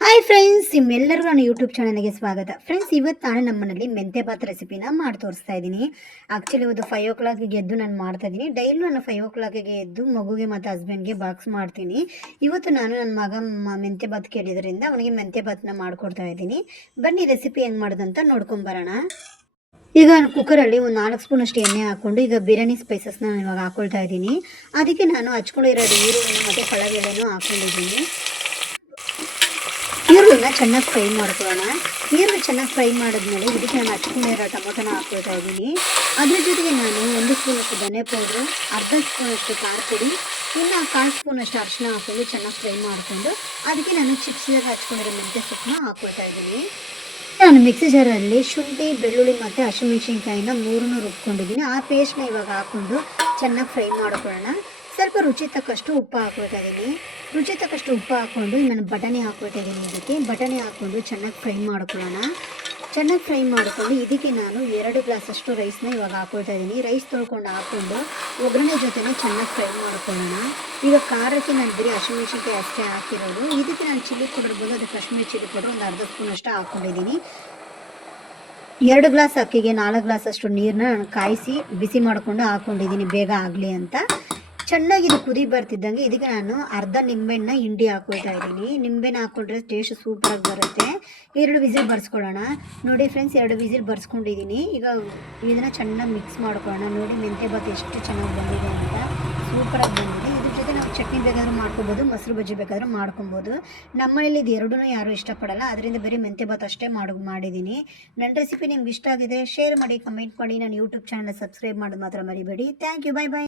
Hi friends, ನಿಮ್ಮೆಲ್ಲರಿಗೂ ನನ್ನ YouTube ಚಾನಲ್ಗೆ ಸ್ವಾಗತ. ಫ್ರೆಂಡ್ಸ್, ಇವತ್ತು ನಾನು ನಮ್ಮನೇಲಿ ಮೆಂತೆ ಭಾತ್ ರೆಸಿಪಿನ ಮಾಡಿ ತೋರಿಸ್ತಾ ಇದ್ದೀನಿ. ಆ್ಯಕ್ಚುಲಿ ಇವತ್ತು 5 o'clock ಎದ್ದು ನಾನು ಮಾಡ್ತಾ ಇದ್ದೀನಿ. ಡೈಲಿ ನಾನು 5 o'clock ಎದ್ದು ಮಗುಗೆ ಮತ್ತು ಹಸ್ಬೆಂಡ್ಗೆ ಬಾಕ್ಸ್ ಮಾಡ್ತೀನಿ. ಇವತ್ತು ನಾನು ನನ್ನ ಮಗ ಮೆಂತೆ ಭಾತ್ ಕೇಳಿದ್ರಿಂದ ಅವನಿಗೆ ಮೆಂತೆ ಭಾತ್ನ ಮಾಡಿಕೊಡ್ತಾ ಇದ್ದೀನಿ. ಬನ್ನಿ ರೆಸಿಪಿ ಹೆಂಗೆ ಮಾಡೋದಂತ ನೋಡ್ಕೊಂಬರೋಣ. ಈಗ ಕುಕ್ಕರಲ್ಲಿ ಒಂದು 4 ಸ್ಪೂನ್ ಅಷ್ಟು ಎಣ್ಣೆ ಹಾಕ್ಕೊಂಡು ಈಗ ಬಿರಿಯಾನಿ ಸ್ಪೈಸಸ್ನ ನಾನು ಇವಾಗ ಹಾಕ್ಕೊಳ್ತಾ ಇದ್ದೀನಿ. ಅದಕ್ಕೆ ನಾನು ಹಚ್ಕೊಂಡಿರೋ ಈರುಳ್ಳಿ ಮತ್ತು ಪಳಗೆಲೆನೂ ಹಾಕ್ಕೊಂಡಿದ್ದೀನಿ. ಈರುಳ್ಳಿನ ಚೆನ್ನಾಗಿ ಫ್ರೈ ಮಾಡ್ಕೊಳ್ಳೋಣ. ಈರುಳ್ಳಿ ಚೆನ್ನಾಗಿ ಫ್ರೈ ಮಾಡಿದ್ಮೇಲೆ ಇದಕ್ಕೆ ನಾನು ಹಚ್ಕೊಂಡಿರೋ ಟೊಮೊಟೊನ ಹಾಕ್ಕೊಳ್ತಾ ಇದ್ದೀನಿ. ಅದ್ರ ಜೊತೆಗೆ ನಾನು 1 ಸ್ಪೂನಷ್ಟು ಧನೆ ಪೌಡ್ರು, ಅರ್ಧ ಸ್ಪೂನಷ್ಟು ಖಾರ ಪುಡಿ, ಇನ್ನು 1/4 ಸ್ಪೂನಷ್ಟು ಅರಿಶಿನ ಹಾಕ್ಕೊಂಡು ಚೆನ್ನಾಗಿ ಫ್ರೈ ಮಾಡಿಕೊಂಡು ಅದಕ್ಕೆ ನಾನು ಚಿಪ್ಸಿದಾಗ ಹಚ್ಕೊಂಡಿರೋ ಮೆಂತ್ಯ ಸೊಪ್ಪನ್ನ ಹಾಕ್ಕೊಳ್ತಾ ಇದ್ದೀನಿ. ನಾನು ಮಿಕ್ಸಿ ಜಾರಲ್ಲಿ ಶುಂಠಿ, ಬೆಳ್ಳುಳ್ಳಿ ಮತ್ತು ಹಸಿಮೆಣಸಿನ್ಕಾಯಿನ 3 ರುಬ್ಕೊಂಡಿದ್ದೀನಿ. ಆ ಪೇಸ್ಟ್ನ ಇವಾಗ ಹಾಕ್ಕೊಂಡು ಚೆನ್ನಾಗಿ ಫ್ರೈ ಮಾಡ್ಕೊಳ್ಳೋಣ. ಸ್ವಲ್ಪ ರುಚಿ ತಕ್ಕಷ್ಟು ಉಪ್ಪು ಹಾಕ್ಕೊಳ್ತಾ ಇದ್ದೀನಿ. ರುಚಿ ತಕ್ಕಷ್ಟು ಉಪ್ಪು ಹಾಕ್ಕೊಂಡು ನಾನು ಬಟಾಣಿ ಹಾಕ್ಕೊಳ್ತಾ ಇದ್ದೀನಿ. ಇದಕ್ಕೆ ಬಟಾಣಿ ಹಾಕ್ಕೊಂಡು ಚೆನ್ನಾಗಿ ಫ್ರೈ ಮಾಡ್ಕೊಳ್ಳೋಣ. ಚೆನ್ನಾಗಿ ಫ್ರೈ ಮಾಡಿಕೊಂಡು ಇದಕ್ಕೆ ನಾನು 2 ಗ್ಲಾಸಷ್ಟು ರೈಸ್ನ ಇವಾಗ ಹಾಕ್ಕೊಳ್ತಾ ಇದ್ದೀನಿ. ರೈಸ್ ತೊಳ್ಕೊಂಡು ಹಾಕ್ಕೊಂಡು ಒಗ್ಗರಣೆ ಜೊತೆನೇ ಚೆನ್ನಾಗಿ ಫ್ರೈ ಮಾಡ್ಕೊಳ್ಳೋಣ. ಈಗ ಖಾರಕ್ಕೆ ನಾನು ಬರೀ ಹಸಿಮೆಣಸಿನ್ಕಾಯಿ ಅಷ್ಟೇ ಹಾಕಿರೋದು. ಇದಕ್ಕೆ ನಾನು ಚಿಲ್ಲಿ ಪೌಡರ್ ಬಂದು ಅದಕ್ಕೆ ಕಾಶ್ಮೀರಿ ಚಿಲ್ಲಿ ಪೌಡರ್ ಒಂದು ಅರ್ಧ ಸ್ಪೂನಷ್ಟು ಹಾಕ್ಕೊಂಡಿದ್ದೀನಿ. 2 ಗ್ಲಾಸ್ ಅಕ್ಕಿಗೆ 4 ಗ್ಲಾಸಷ್ಟು ನೀರನ್ನ ನಾನು ಕಾಯಿಸಿ ಬಿಸಿ ಮಾಡಿಕೊಂಡು ಹಾಕ್ಕೊಂಡಿದ್ದೀನಿ, ಬೇಗ ಆಗಲಿ ಅಂತ. ಚೆನ್ನಾಗಿ ಇದು ಕುದಿ ಬರ್ತಿದ್ದಂಗೆ ಇದಕ್ಕೆ ನಾನು ಅರ್ಧ ನಿಂಬೆಹಣ್ಣು ಹಿಂಡಿ ಹಾಕ್ಕೊಳ್ತಾ ಇದ್ದೀನಿ. ನಿಂಬೆಹಣ್ಣು ಹಾಕ್ಕೊಂಡ್ರೆ ಟೇಸ್ಟ್ ಸೂಪರಾಗಿ ಬರುತ್ತೆ. 2 ವಿಸಿಲ್ ಬರ್ಸ್ಕೊಳ್ಳೋಣ. ನೋಡಿ ಫ್ರೆಂಡ್ಸ್, 2 ವಿಸಿಲ್ ಬರ್ಸ್ಕೊಂಡಿದ್ದೀನಿ. ಈಗ ಇದನ್ನು ಚೆನ್ನಾಗಿ ಮಿಕ್ಸ್ ಮಾಡ್ಕೊಳ್ಳೋಣ. ನೋಡಿ ಮೆಂತ್ಯ ಭಾತ್ ಎಷ್ಟು ಚೆನ್ನಾಗಿ ಬಂದಿದೆ ಅಂತ, ಸೂಪರಾಗಿ ಬಂದಿದೆ. ಇದ್ರ ಜೊತೆ ನಾವು ಚಟ್ನಿ ಬೇಕಾದರೂ ಮಾಡ್ಕೊಬೋದು, ಮೊಸರು ಬಜ್ಜಿ ಬೇಕಾದರೂ ಮಾಡ್ಕೊಬೋದು. ನಮ್ಮ ಮನೇಲಿ ಇದು ಎರಡೂ ಯಾರೂ ಇಷ್ಟಪಡಲ್ಲ, ಅದರಿಂದ ಬರೀ ಮೆಂತ್ಯ ಭಾತ್ ಅಷ್ಟೇ ಮಾಡಿದ್ದೀನಿ. ನನ್ನ ರೆಸಿಪಿ ನಿಮ್ಗೆ ಇಷ್ಟ ಆಗಿದೆ ಶೇರ್ ಮಾಡಿ, ಕಮೆಂಟ್ ಮಾಡಿ. ನನ್ನ ಯೂಟ್ಯೂಬ್ ಚಾನಲ್ ಸಬ್ಸ್ಕ್ರೈಬ್ ಮಾಡೋದು ಮಾತ್ರ ಮರಿಬೇಡಿ. Thank you, bye by.